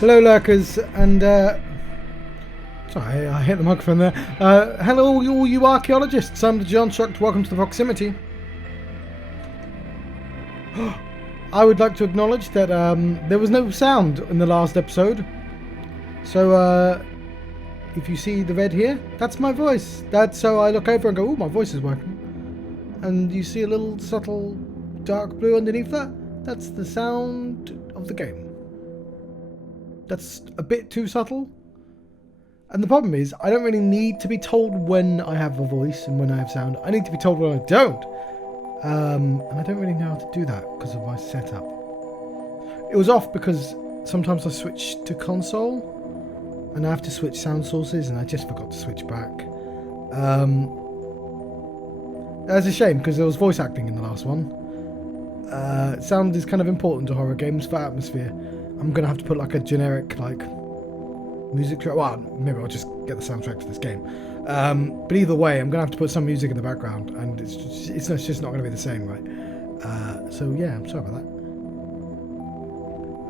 Hello, lurkers, and sorry, I hit the microphone there. Hello, all you archaeologists. I'm the Johnstruct. Welcome to the proximity. I would like to acknowledge that there was no sound in the last episode. So, if you see the red here, that's my voice. That's so I look over and go, "Oh, my voice is working." And you see a little subtle dark blue underneath that. That's the sound of the game. That's a bit too subtle. And the problem is, I don't really need to be told when I have a voice and when I have sound. I need to be told when I don't. And I don't really know how to do that because of my setup. It was off because sometimes I switch to console and I have to switch sound sources and I just forgot to switch back. That's a shame because there was voice acting in the last one. Sound is kind of important to horror games for atmosphere. I'm going to have to put like a generic music track. Well, maybe I'll just get the soundtrack for this game. But either way, I'm going to have to put some music in the background and it's just not going to be the same, right? So yeah, I'm sorry about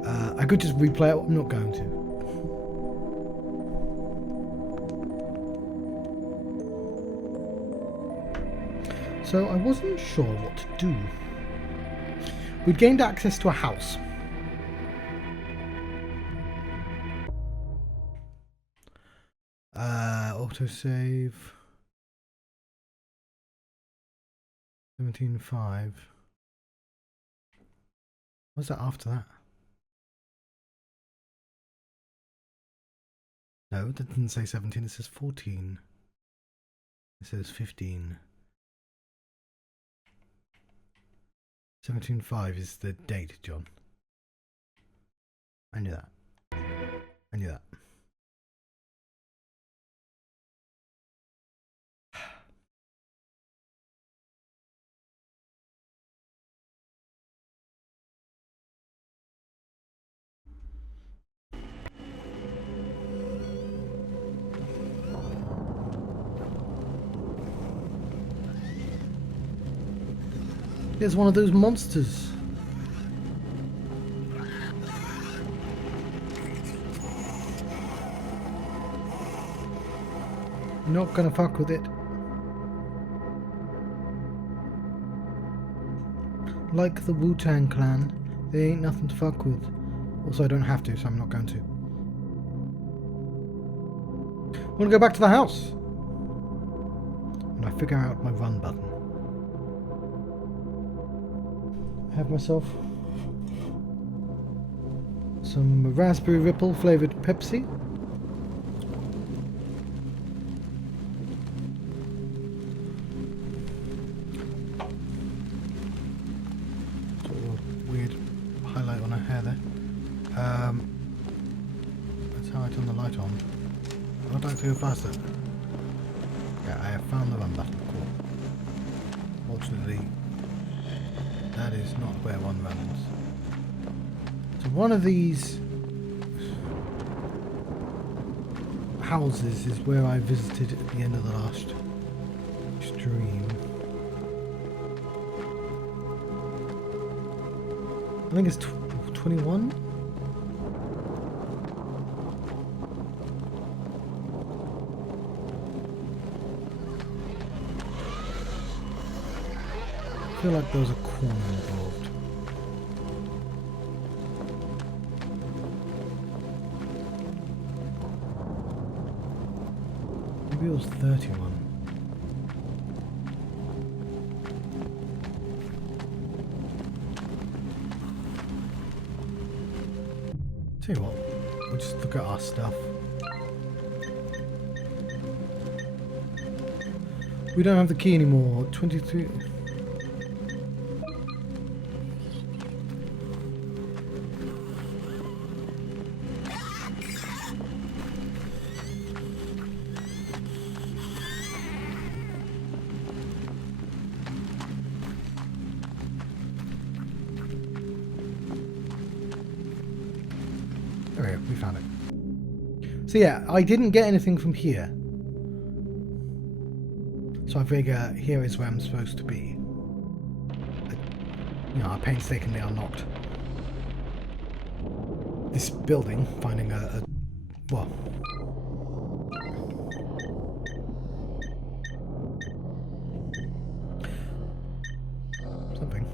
that. I could just replay it, I'm not going to. So I wasn't sure what to do. We'd gained access to a house. Autosave 17.5. What's that after that? No, that didn't say 17, it says 14. It says 15. 17.5 is the date, John. I knew that. I knew that. There's one of those monsters. Not gonna fuck with it. Like the Wu-Tang Clan, they ain't nothing to fuck with. Also, I don't have to, so I'm not going to. I want to go back to the house. And I figure out my run button. I have myself some raspberry ripple flavoured Pepsi. Sort of a weird highlight on her hair there. That's how I turn the light on. I'd like to go faster. Yeah, I have found the run button. Cool. Fortunately, that is not where one runs. So one of these houses is where I visited at the end of the last stream. I think it's 21? I feel like there was a corner involved. Maybe it was 31. Tell you what, we'll just look at our stuff. We don't have the key anymore. 23. Okay, we found it. So yeah, I didn't get anything from here. So I figure here is where I'm supposed to be. You know, I painstakingly unlocked. this building, finding well, something.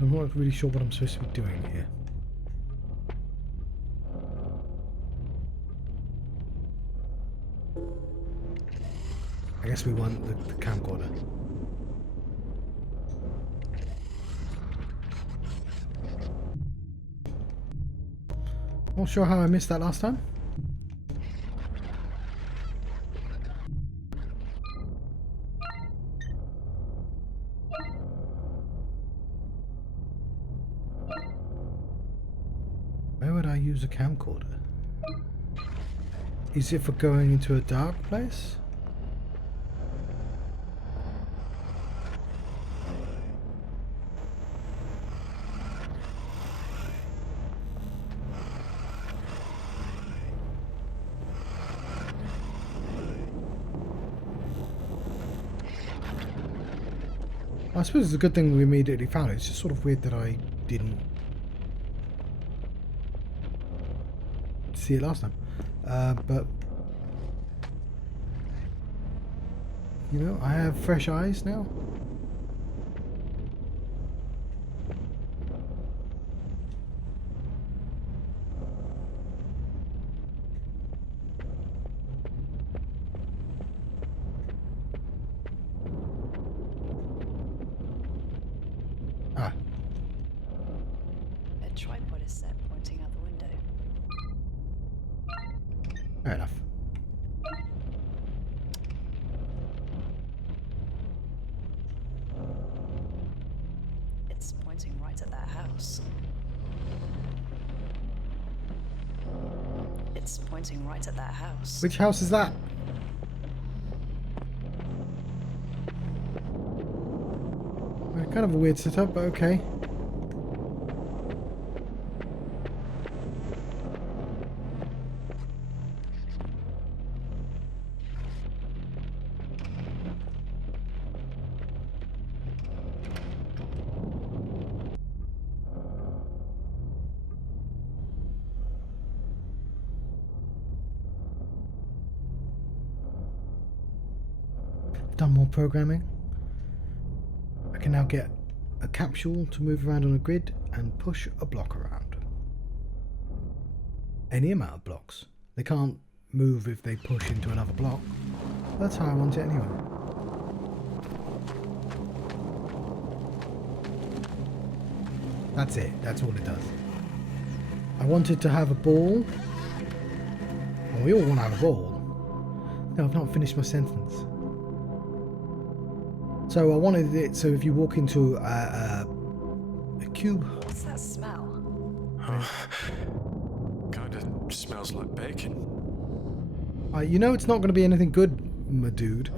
I'm not really sure what I'm supposed to be doing here. I guess we want the camcorder. Not sure how I missed that last time. Where would I use a camcorder? Is it for going into a dark place? I suppose it's a good thing we immediately found it. It's just sort of weird that I didn't see it last time. But you know, I have fresh eyes now. Ah. A tripod is set pointing out the window. Fair enough. It's pointing right at that house. It's pointing right at that house. Which house is that? Kind of a weird setup, but okay. Done more programming. I can now get a capsule to move around on a grid and push a block around. Any amount of blocks. They can't move if they push into another block. That's how I want it anyway. That's it. That's all it does. I wanted to have a ball. Well, we all want to have a ball. No, I've not finished my sentence. So I wanted it so if you walk into a cube. What's that smell? Kind of smells like bacon. You know it's not going to be anything good, my dude.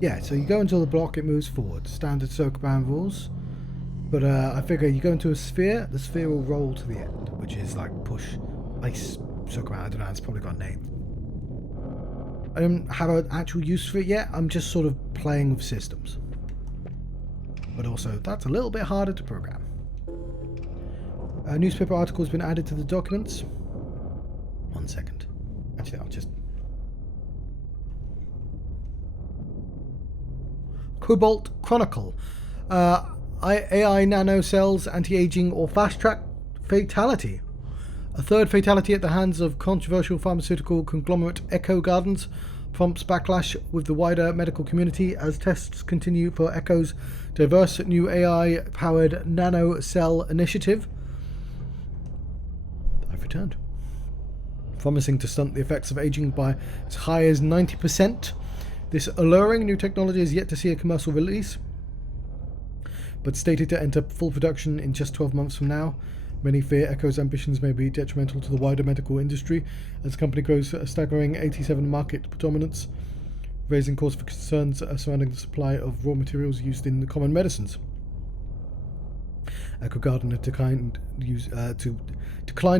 Yeah, so you go into the block, it moves forward. Standard circle-bound rules. But I figure you go into a sphere, the sphere will roll to the end, which is like push, ice, circle-bound. I don't know, it's probably got a name. I don't have an actual use for it yet. I'm just sort of playing with systems. But also, that's a little bit harder to program. A newspaper article has been added to the documents. 1 second. Actually, I'll just... Cobalt Chronicle. AI nanocells, anti-aging or fast-track fatality. A third fatality at the hands of controversial pharmaceutical conglomerate Echo Gardens prompts backlash with the wider medical community as tests continue for Echo's diverse new AI-powered nanocell initiative. I've returned. Promising to stunt the effects of aging by as high as 90%. This alluring new technology is yet to see a commercial release, but stated to enter full production in just 12 months from now. Many fear Echo's ambitions may be detrimental to the wider medical industry as the company grows a staggering 87% market predominance, raising cause for concerns surrounding the supply of raw materials used in common medicines. Echo Gardener declined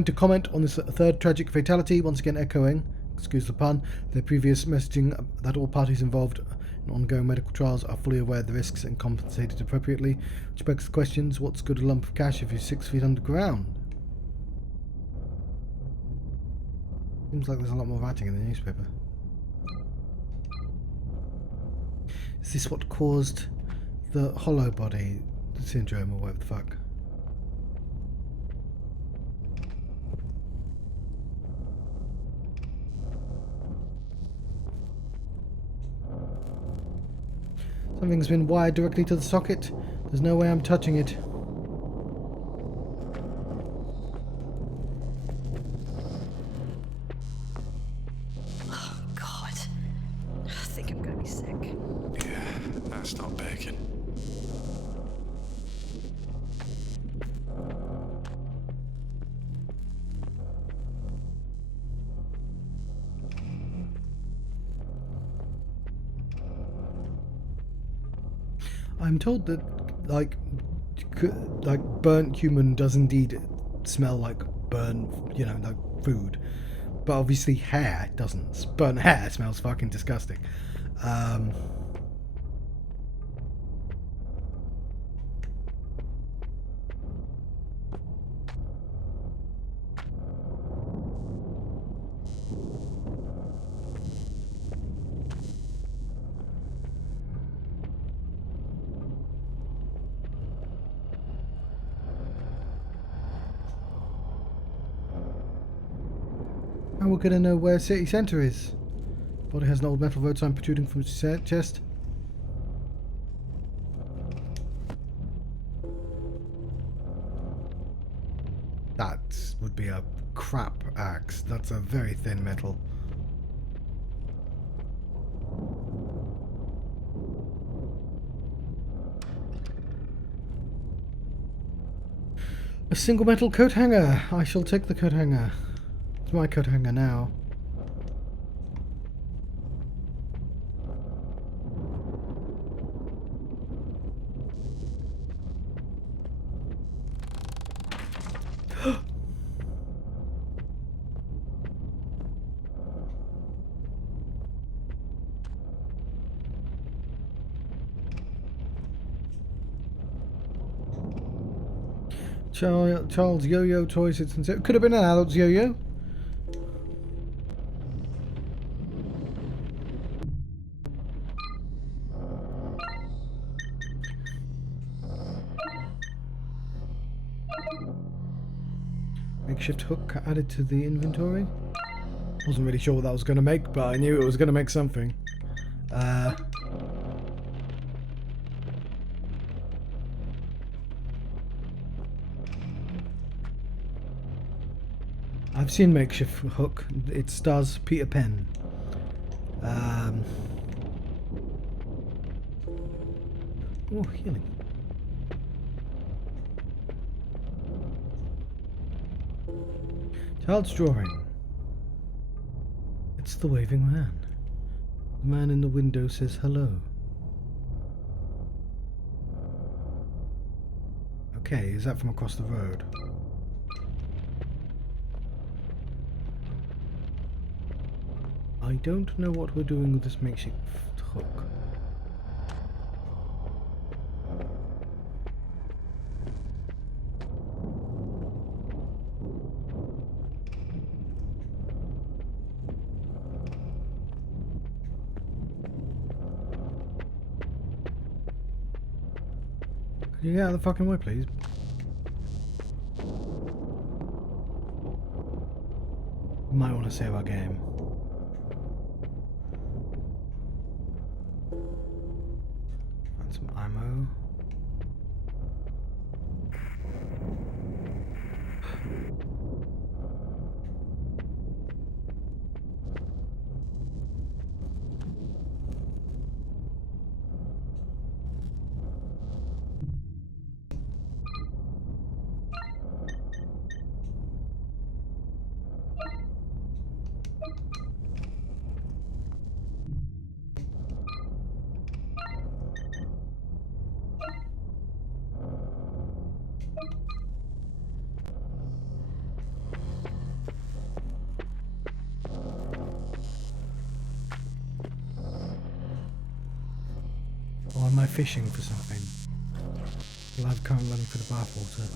to comment on this third tragic fatality, once again echoing, excuse the pun, their previous messaging that all parties involved in ongoing medical trials are fully aware of the risks and compensated appropriately, which begs the questions, what's good a lump of cash if you're 6 feet underground? Seems like there's a lot more writing in the newspaper. Is this what caused the HollowBody syndrome or whatever the fuck? Something's been wired directly to the socket. There's no way I'm touching it. Oh, God. I think I'm gonna be sick. Yeah, that's not bacon. I'm told that, like burnt human does indeed smell like burnt, like food. But obviously hair doesn't. Burnt hair smells fucking disgusting. And we're gonna know where city centre is. Body has an old metal road sign protruding from its chest. That would be a crap axe. That's a very thin metal. A single metal coat hanger. I shall take the coat hanger. It's my coat hanger now. Charles Yo-Yo Toys. It could have been an adult's yo-yo. Makeshift hook added to the inventory. Wasn't really sure what that was going to make, but I knew it was going to make something. I've seen makeshift hook. It stars Peter Pan. Oh, healing. Child's drawing. It's the waving man. The man in the window says hello. Okay, is that from across the road? I don't know what we're doing with this makeshift hook. Can you get out of the fucking way, please? You might want to save our game. Find some ammo. fishing for something. We'll have current running for the bathwater.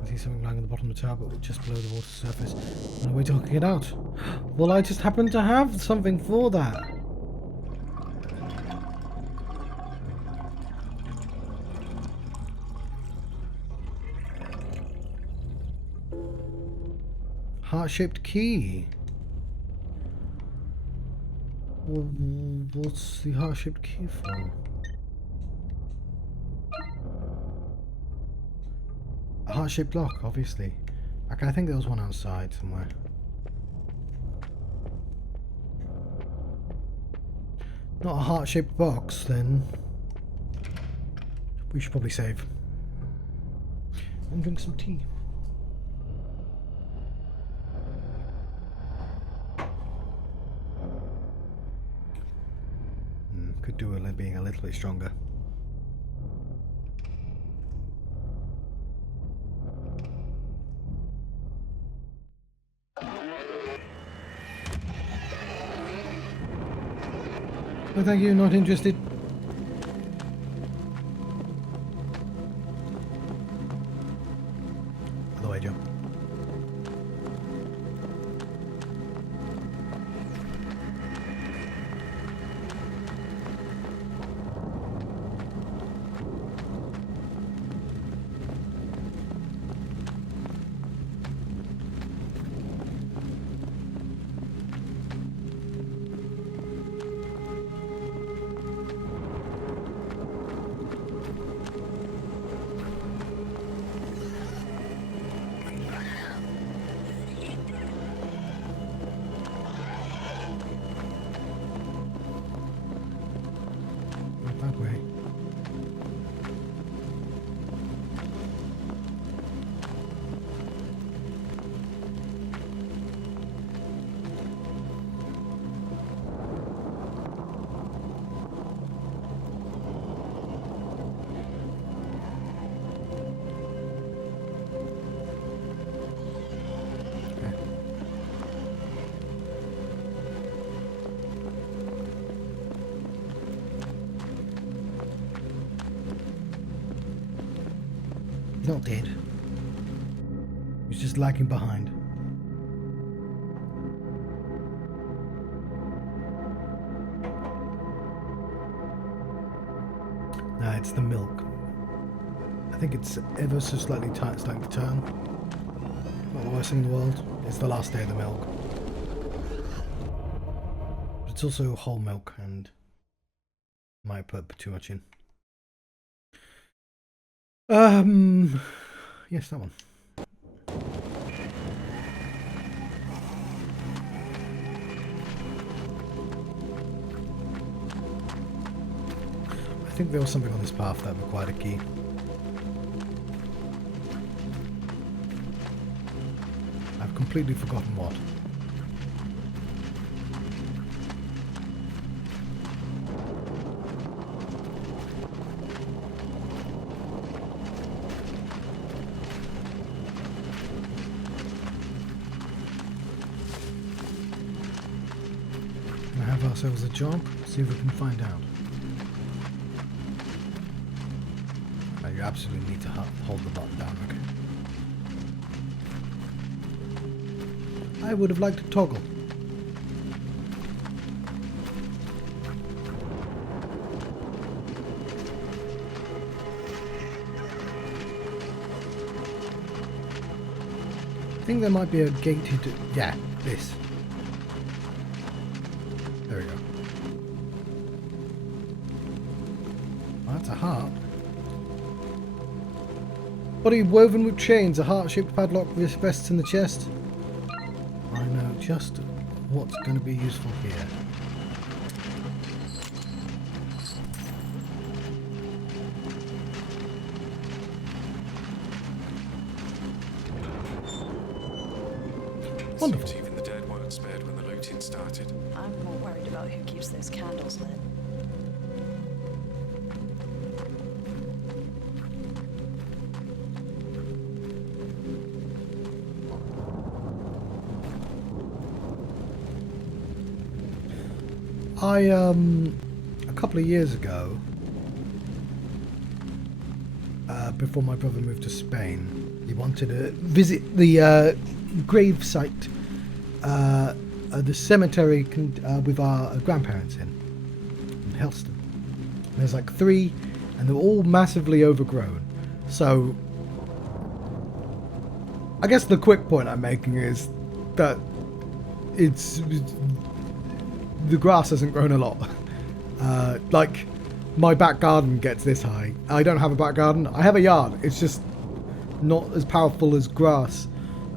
I see something lying on the bottom of the tower, but just below the water surface. No way to hooking it out. Well, I just happen to have something for that. Heart-shaped key. Well, what's the heart-shaped key for? A heart-shaped lock, obviously. Okay, I think there was one outside somewhere. Not a heart-shaped box, then. We should probably save. And drink some tea. Could do with being a little bit stronger. No, thank you, not interested. Other way, Joe. That way. He's not dead. He's just lagging behind. Nah, it's the milk. I think it's ever so slightly starting to turn. Not the worst thing in the world. It's the last day of the milk. But it's also whole milk and might put too much in. Yes, that one. I think there was something on this path that required a key. I've completely forgotten what. Have ourselves a job, see if we can find out. Now you absolutely need to hold the button down, okay? I would have liked to toggle. I think there might be a gated... yeah, this. There we go. Well, that's a heart. Body woven with chains, a heart-shaped padlock rests in the chest. I know just what's going to be useful here. Wonderful. Seems even the dead weren't spared when the looting started. I'm more worried about who keeps those candles lit. couple of years ago, before my brother moved to Spain, he wanted to visit the grave site, the cemetery with our grandparents in Helston. There's like 3, and they're all massively overgrown. So, I guess the quick point I'm making is that the grass hasn't grown a lot. Like, my back garden gets this high. I don't have a back garden. I have a yard. It's just not as powerful as grass.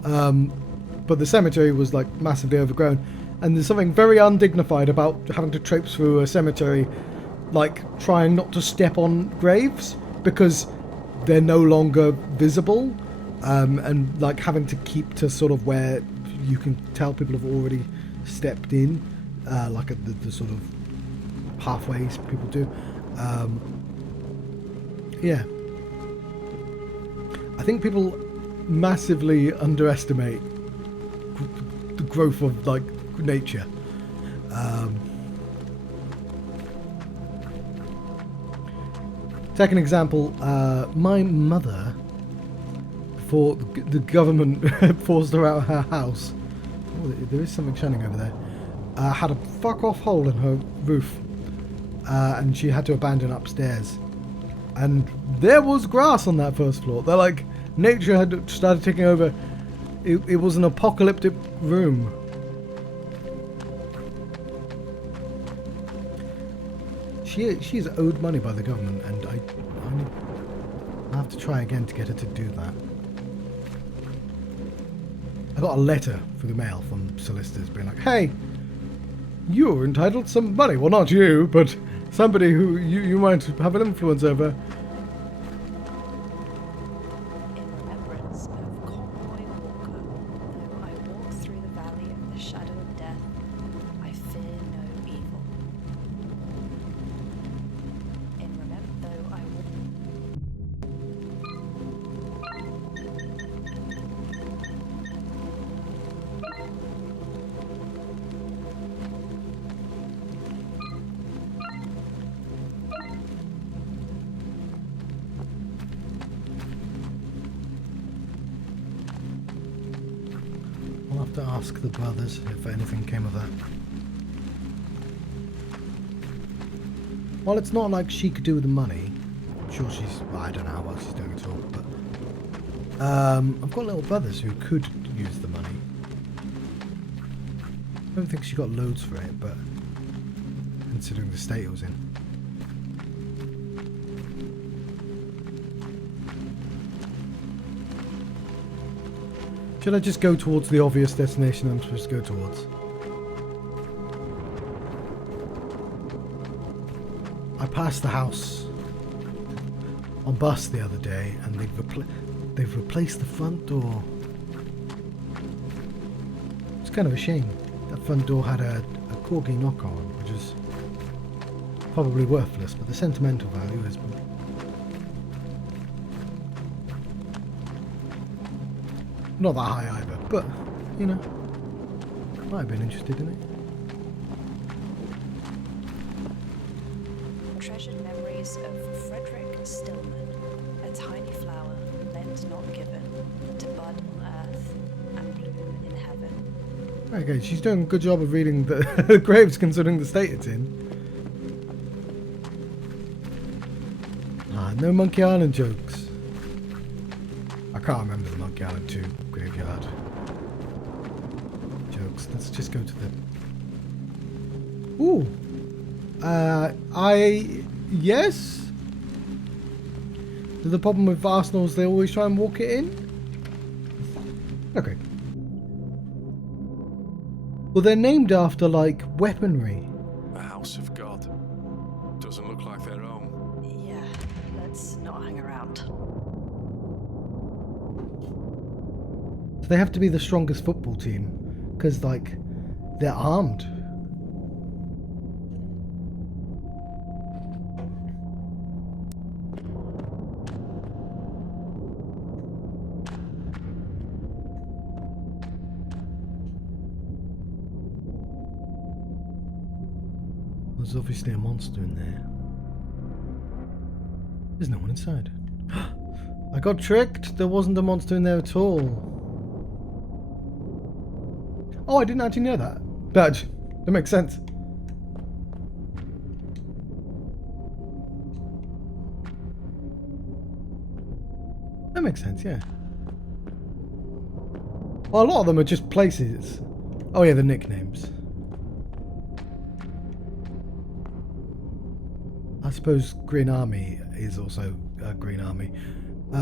But the cemetery was like massively overgrown. And there's something very undignified about having to traipse through a cemetery, like trying not to step on graves because they're no longer visible. And like having to keep to sort of where you can tell people have already stepped in, like at the sort of halfways people do. Yeah, I think people massively underestimate the growth of like nature. Take an example. My mother, before the government forced her out of her house, oh, there is something shining over there, had a fuck off hole in her roof, and she had to abandon upstairs. And there was grass on that first floor. They're like, nature had started taking over. It was an apocalyptic room. She's owed money by the government, and I have to try again to get her to do that. I got a letter through the mail from solicitors being like, hey, you're entitled to some money. Well, not you, but somebody who you might have an influence over. In remembrance of Conroy Walker, though I walk through the valley of the shadow of death, I fear no evil. In remembrance, though I walk. I'll have to ask the brothers if anything came of that. Well, it's not like she could do with the money. I'm sure she's... well, I don't know what she's doing at all, but... I've got little brothers who could use the money. I don't think she got loads for it, but... considering the state it was in. Should I just go towards the obvious destination I'm supposed to go towards? I passed the house on bus the other day, and they've replaced the front door. It's kind of a shame. That front door had a corgi knock-on, which is probably worthless, but the sentimental value is... not that high either, but, you know, might have been interested in it. Treasured memories of Frederick Stillman, a tiny flower lent not given, to bud on earth and bloom in heaven. Okay, she's doing a good job of reading the graves considering the state it's in. Ah, no Monkey Island jokes. I can't remember the Monkey Island 2 graveyard jokes. Let's just go to the... Ooh! Yes? The problem with Arsenal is they always try and walk it in? Okay. Well, they're named after, like, weaponry. The house of God. Doesn't look like their own. Yeah, let's not hang around. So they have to be the strongest football team, because, like, they're armed. There's obviously a monster in there. There's no one inside. I got tricked. There wasn't a monster in there at all. Oh, I didn't actually know that. That makes sense. That makes sense, yeah. Well, a lot of them are just places. Oh yeah, the nicknames. I suppose Green Army is also Green Army.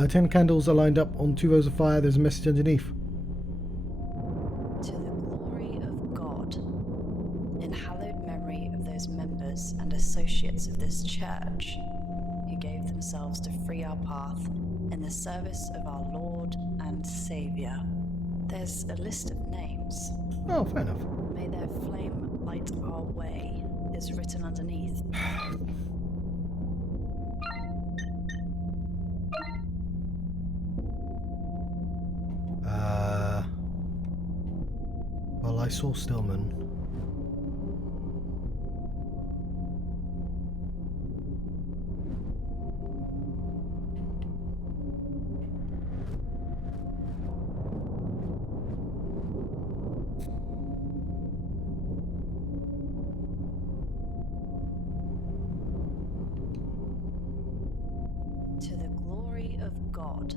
10 candles are lined up on 2 rows of fire. There's a message underneath. To the glory of God, in hallowed memory of those members and associates of this church who gave themselves to free our path in the service of our Lord and Saviour. There's a list of names. Oh, fair enough. May their flame light our way is written underneath. Well, I saw Stillman. To the glory of God,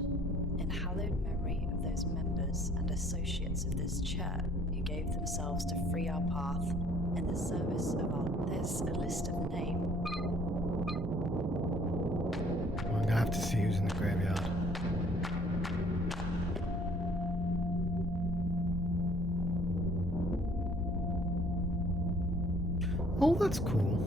in hallowed memory of those members and associates of this church who gave themselves to free our path in the service of our... There's a list of names. I'm gonna have to see who's in the graveyard. Oh, that's cool.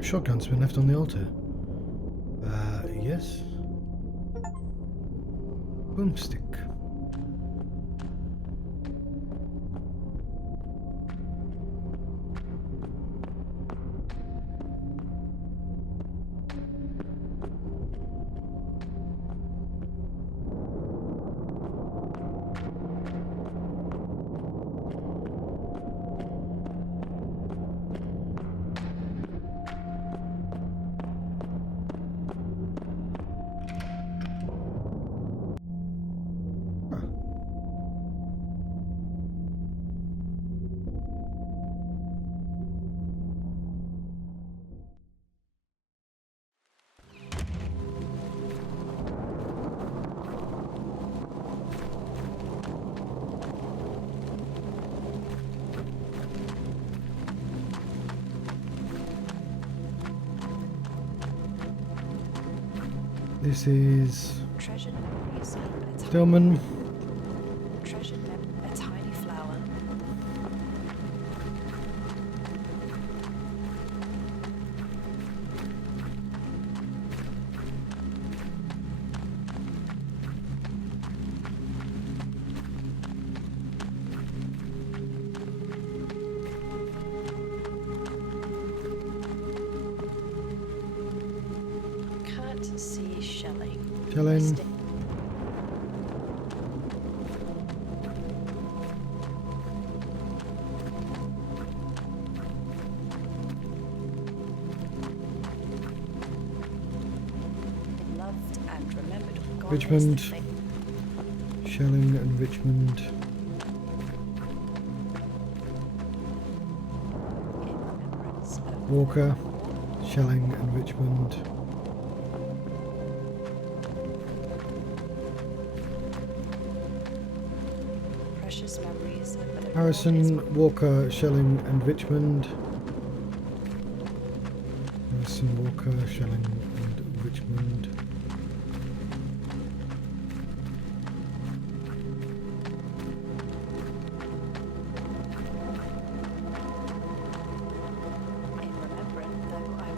Shotgun's been left on the altar. Yes. Boomstick. This is Treasured memories of a Stillman. a tiny flower. Kurt C. Schelling. Schelling. Loved and remembered God Richmond. is the faith. Schelling and Richmond. In remembrance of Walker. Schelling and Richmond. precious memories of the Harrison, Walker, Schelling and Richmond. Harrison, Walker, Schelling and Richmond. in remembrance, though I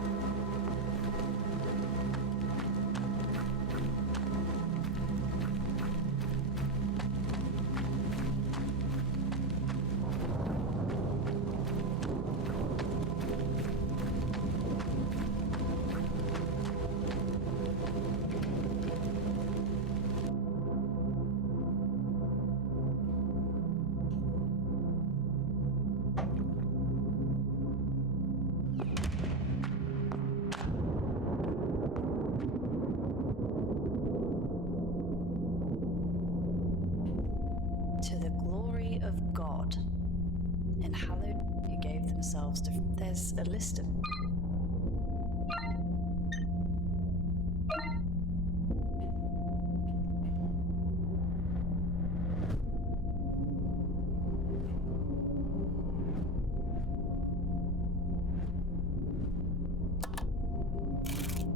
themselves to... There's a list of...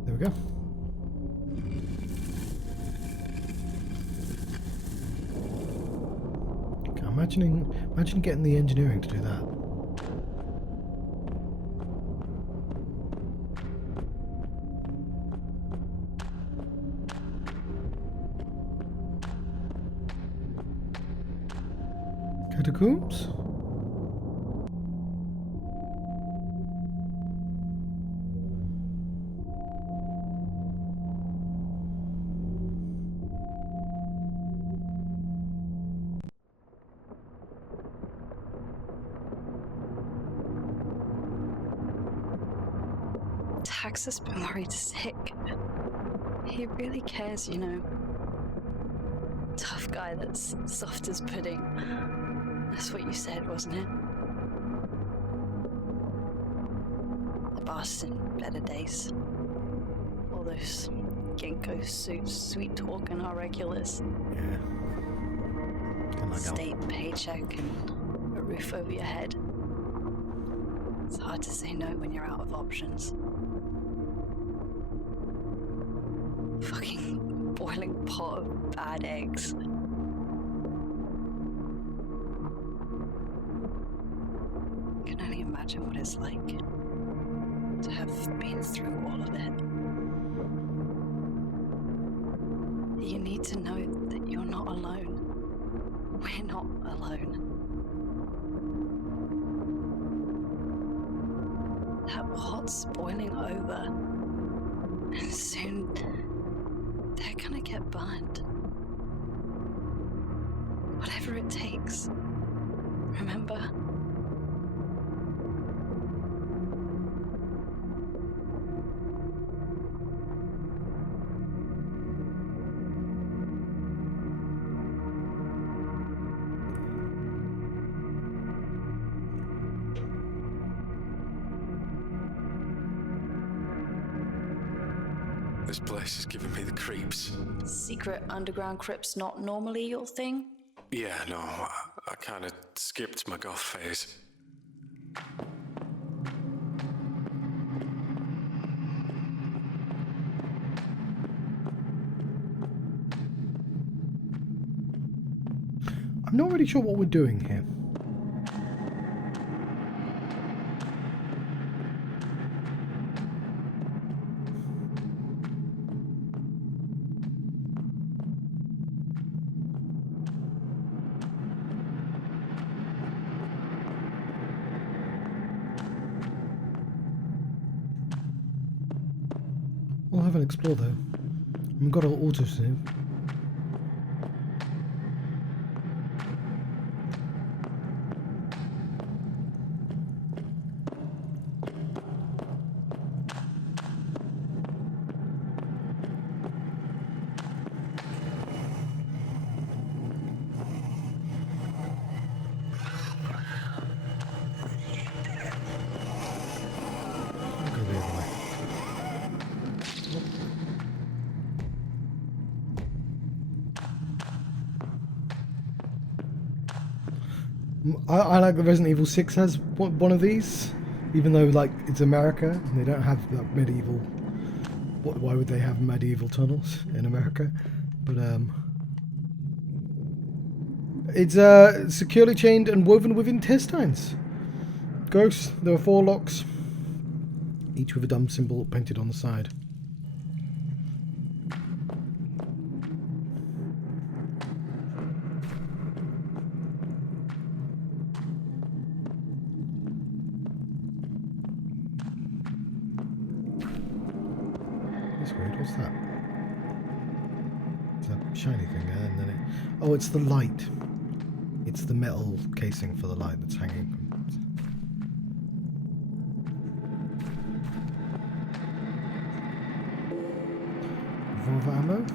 There we go. Okay, imagine getting the engineering to do that. Catacombs? Tax has been worried sick. He really cares, you know. Tough guy that's soft as pudding. That's what you said, wasn't it? The bastard in better days. All those ginkgo suits, sweet talking our regulars. Yeah. Like State paycheck and a roof over your head. It's hard to say no when you're out of options. Fucking boiling pot of bad eggs. I can only imagine what it's like to have been through all of it. You need to know that you're not alone. We're not alone. That pot's boiling over, and soon they're gonna get burned. Whatever it takes. Remember? This place is giving me the creeps. Secret underground crypts not normally your thing? Yeah, no, I kind of skipped my goth phase. I'm not really sure what we're doing here. We'll have an explore though. We've got our auto save. Go the other way. I like that Resident Evil 6 has one of these, even though like it's America and they don't have like, medieval. Why would they have medieval tunnels in America? But it's securely chained and woven with intestines. Gross. There are 4 locks, each with a dumb symbol painted on the side. That's weird. What's that? It's a shiny thing there, and then it... Oh, it's the light. It's the metal casing for the light that's hanging. Revolver ammo?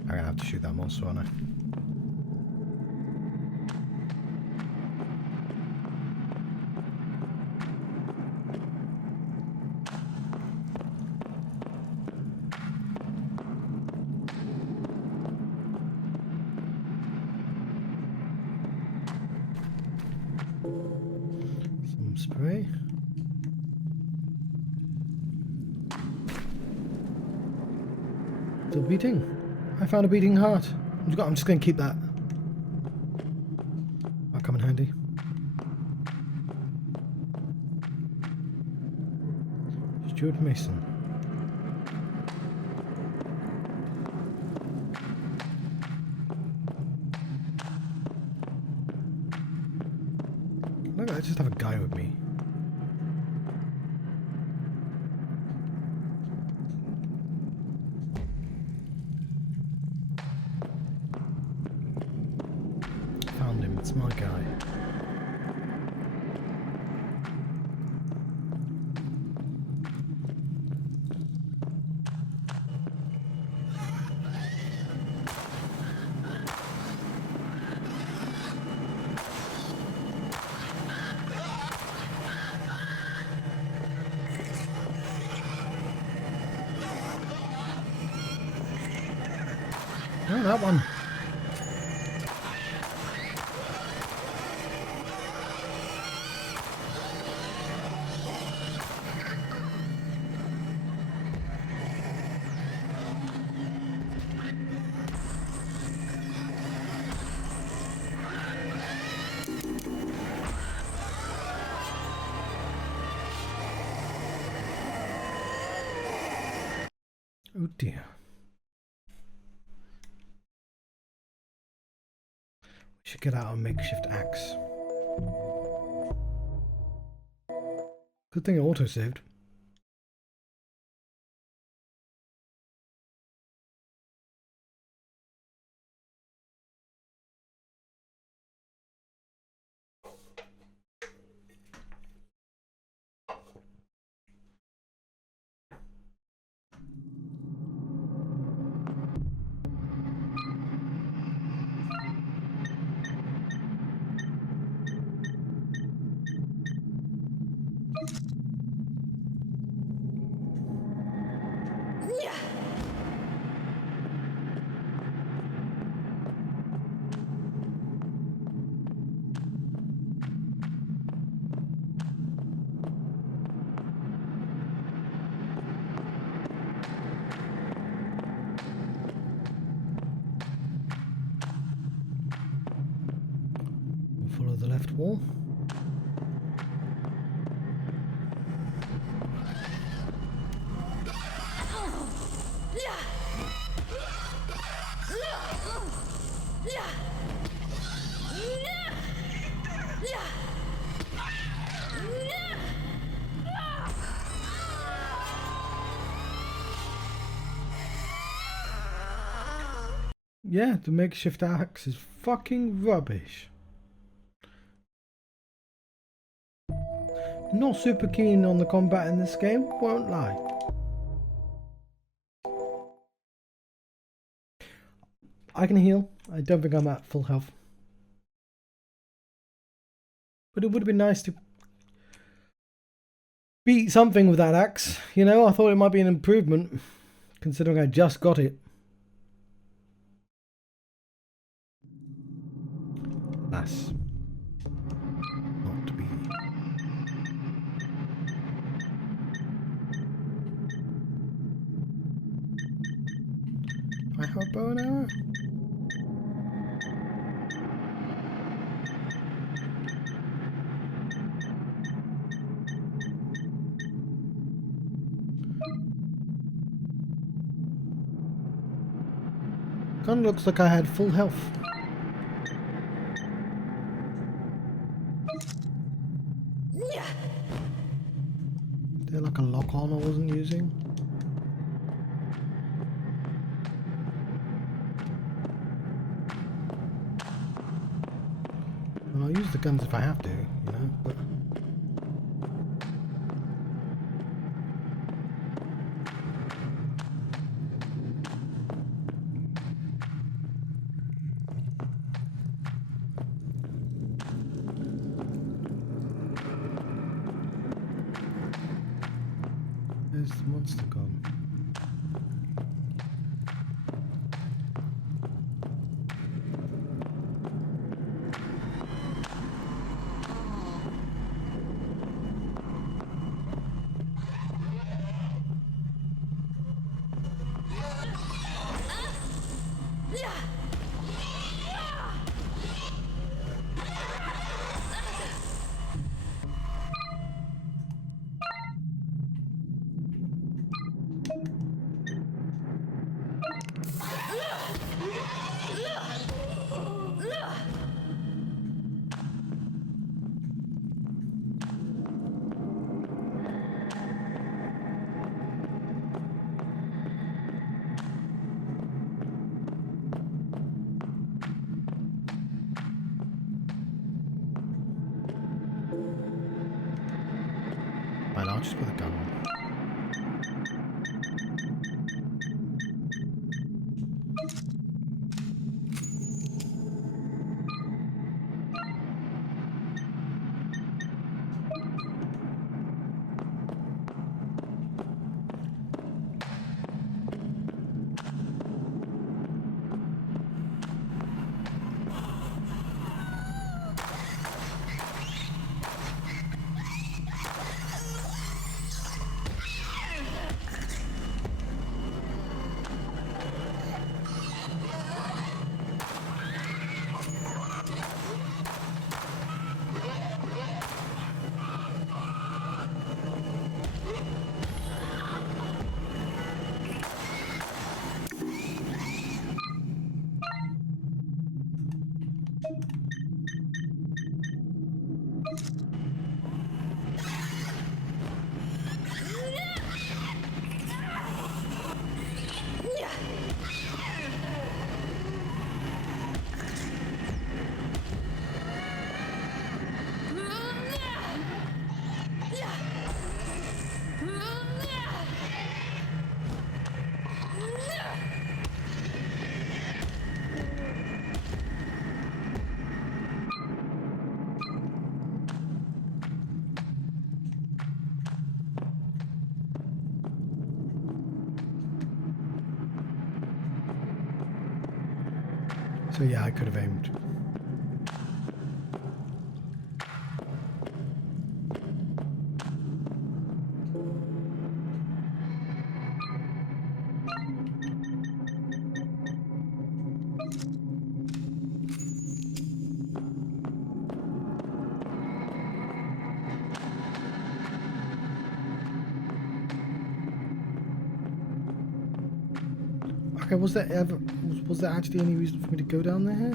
I'm gonna have to shoot that monster, aren't I? Spray. Still beating. I found a beating heart. I'm just going to keep that. That'll come in handy. Stuart Mason. Look, I just have a guy with me. Found him, it's my guy. Oh, that one. Oh dear. We should get out a makeshift axe. Good thing it auto-saved. We'll follow the left wall. Yeah, the makeshift axe is fucking rubbish. Not super keen on the combat in this game, won't lie. I can heal. I don't think I'm at full health. But it would have been nice to beat something with that axe. You know, I thought it might be an improvement, considering I just got it. Alas. Not to be. I have a bow and arrow. Kind of looks like I had full health. Is there like a lock on I wasn't using? Well, I'll use the guns if I have to, you know, but... Where's the monster gone? So yeah, I could have aimed. Okay, was there actually any reason for me to go down there?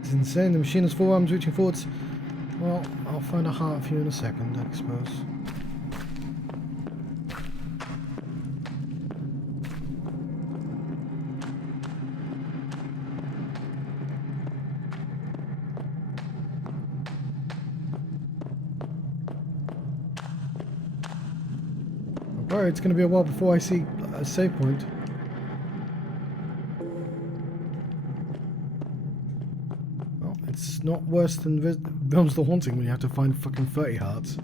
It's insane. The machine has 4 arms reaching forwards. Well, I'll find a heart for you in a second, I suppose. Alright, it's going to be a while before I see a save point. Well, it's not worse than Realms the Haunting when you have to find fucking 30 hearts.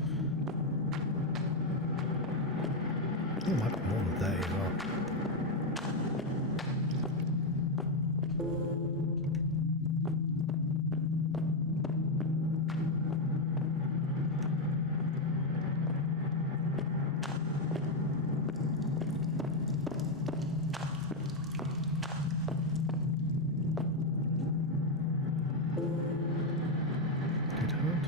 It might be more than 30 as well. Good heart.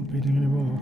Not reading anymore.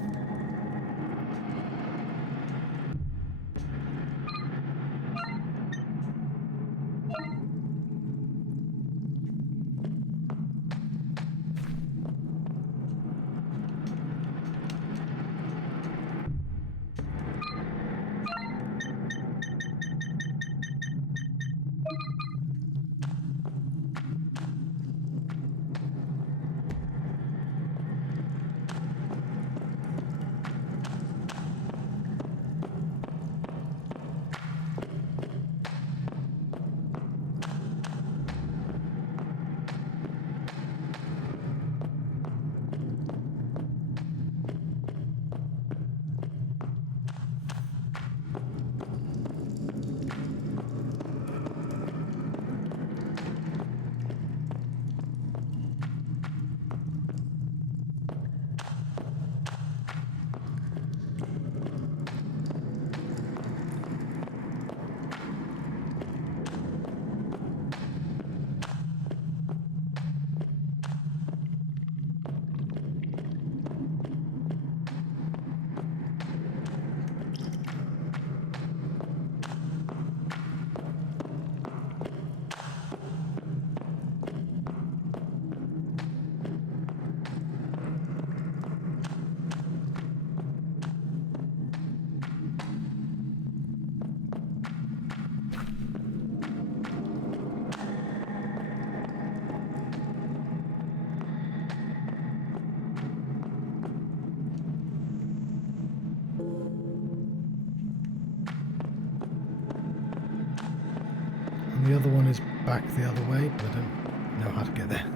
The other one is back the other way, but I don't know how to get there.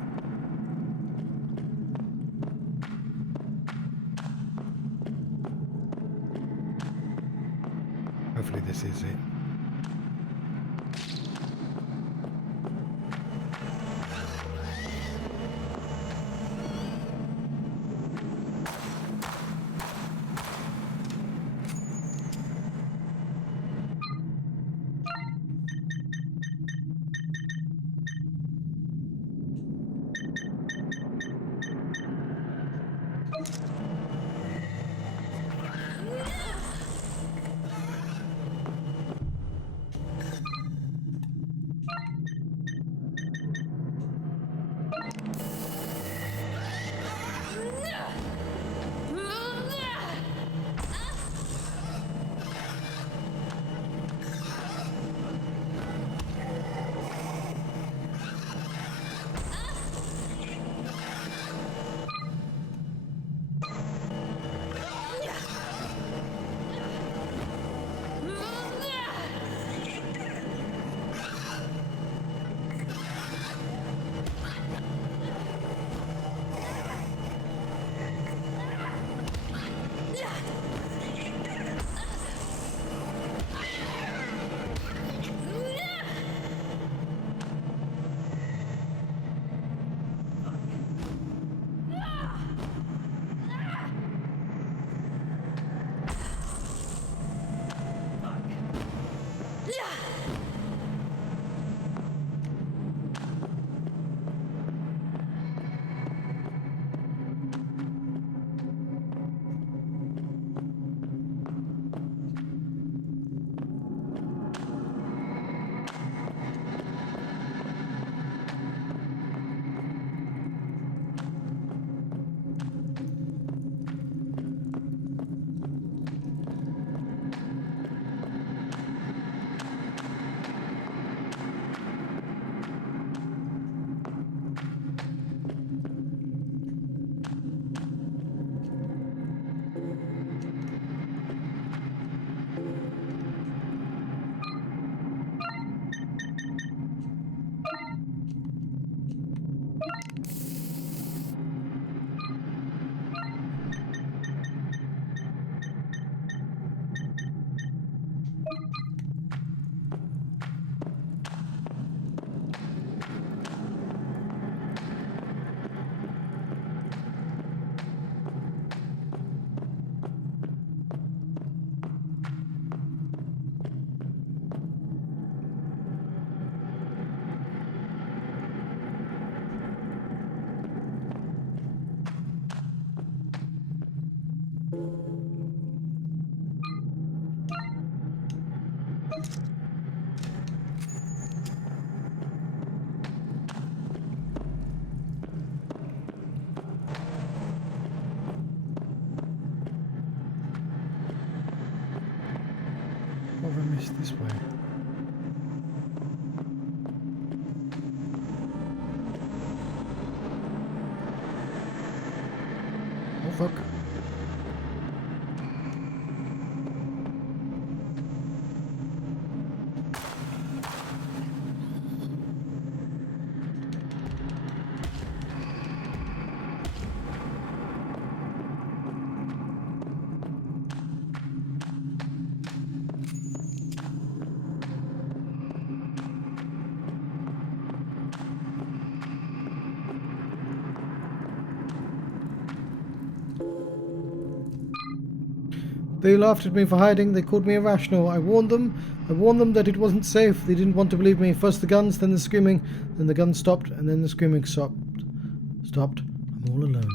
Hopefully this is it. It's this way. Oh fuck. They laughed at me for hiding. They called me irrational. I warned them. I warned them that it wasn't safe. They didn't want to believe me. First the guns, then the screaming. Then the guns stopped, and then the screaming stopped. I'm all alone now.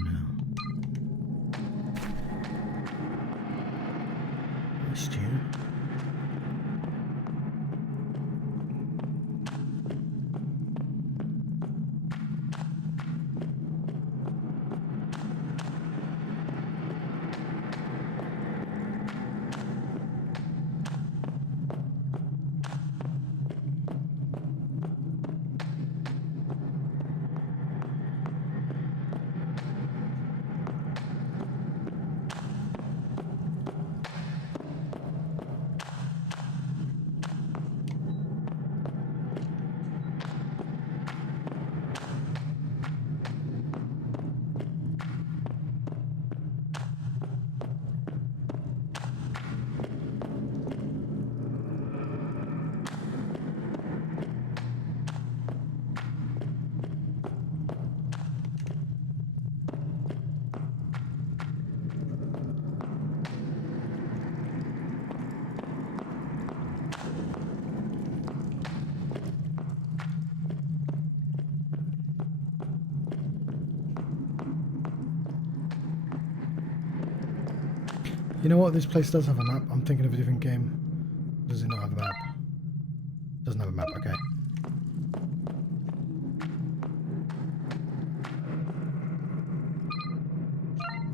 Missed you. You know what? This place does have a map. I'm thinking of a different game. Does it not have a map? Doesn't have a map, okay.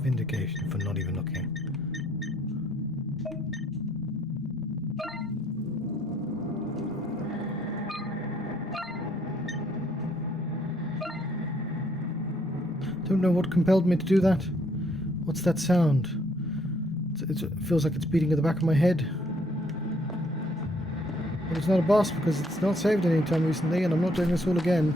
Vindication for not even looking. Don't know what compelled me to do that. What's that sound? It feels like it's beating at the back of my head. But it's not a boss because it's not saved any time recently, and I'm not doing this all again.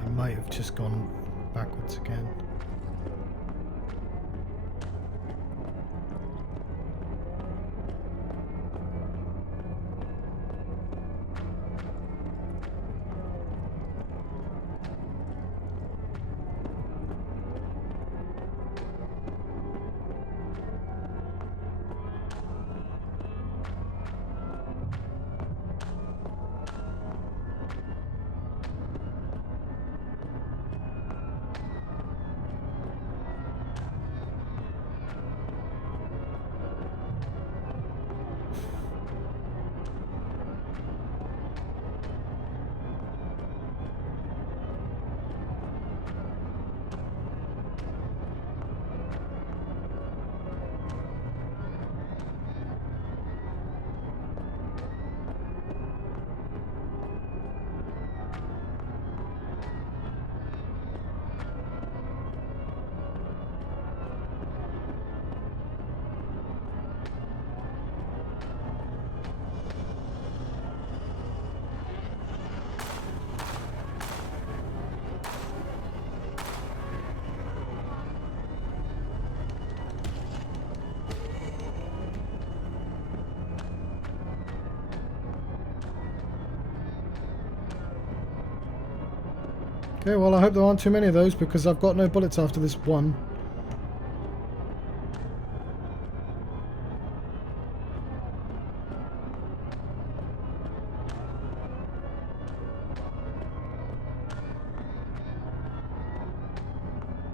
I might have just gone backwards again. Okay, well I hope there aren't too many of those because I've got no bullets after this one.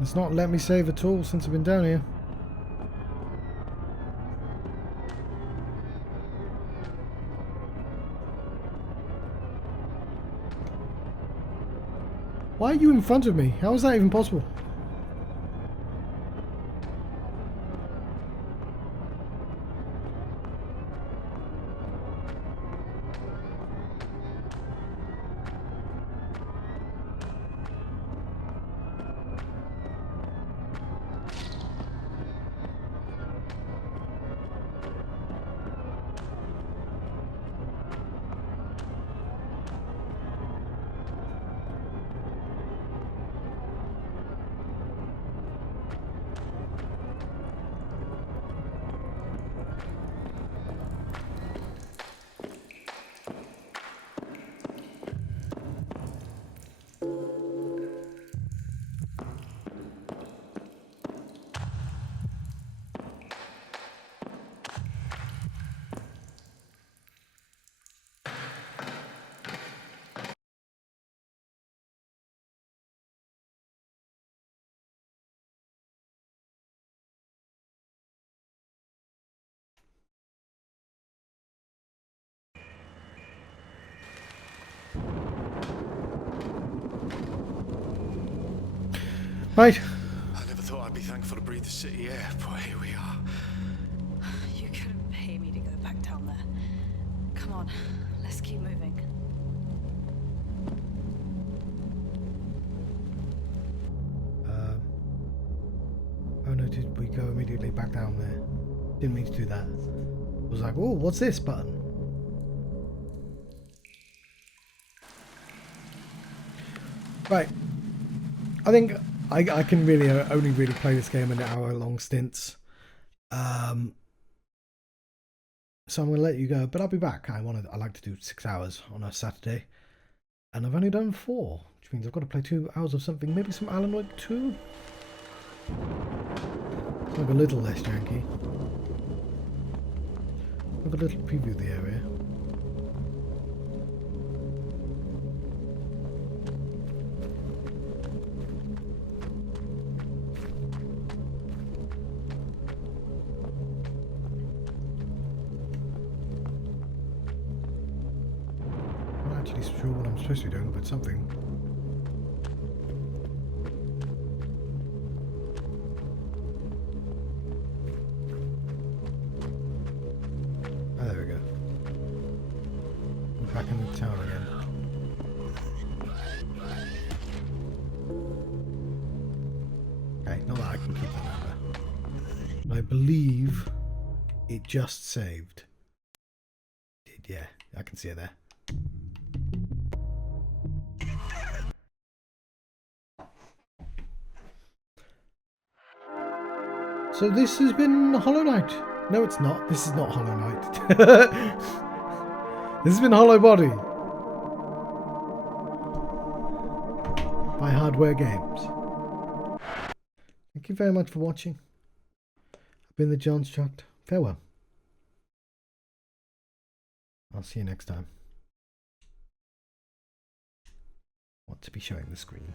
It's not let me save at all since I've been down here. Why are you in front of me? How is that even possible? Right. I never thought I'd be thankful to breathe the city air, but here we are. You couldn't pay me to go back down there. Come on, let's keep moving. Oh no, did we go immediately back down there? Didn't mean to do that. I was like, oh, what's this button? Right. I think I can really only really play this game in hour-long stints. So I'm going to let you go, but I'll be back. I like to do 6 hours on a Saturday, and I've only done 4, which means I've got to play 2 hours of something, maybe some Alan Wake 2. It's like a little less janky. Have a little preview of the area. I'm not actually sure what I'm supposed to be doing, but something. Oh, there we go. We're back in the town again. Okay, not that I can keep that number. I believe it just saved. It did, yeah, I can see it there. So this has been Hollow Knight. No, it's not. This is not Hollow Knight. This has been HollowBody by Hardware Games. Thank you very much for watching. I've been the Johnstruct. Farewell. I'll see you next time. Want to be showing the screen.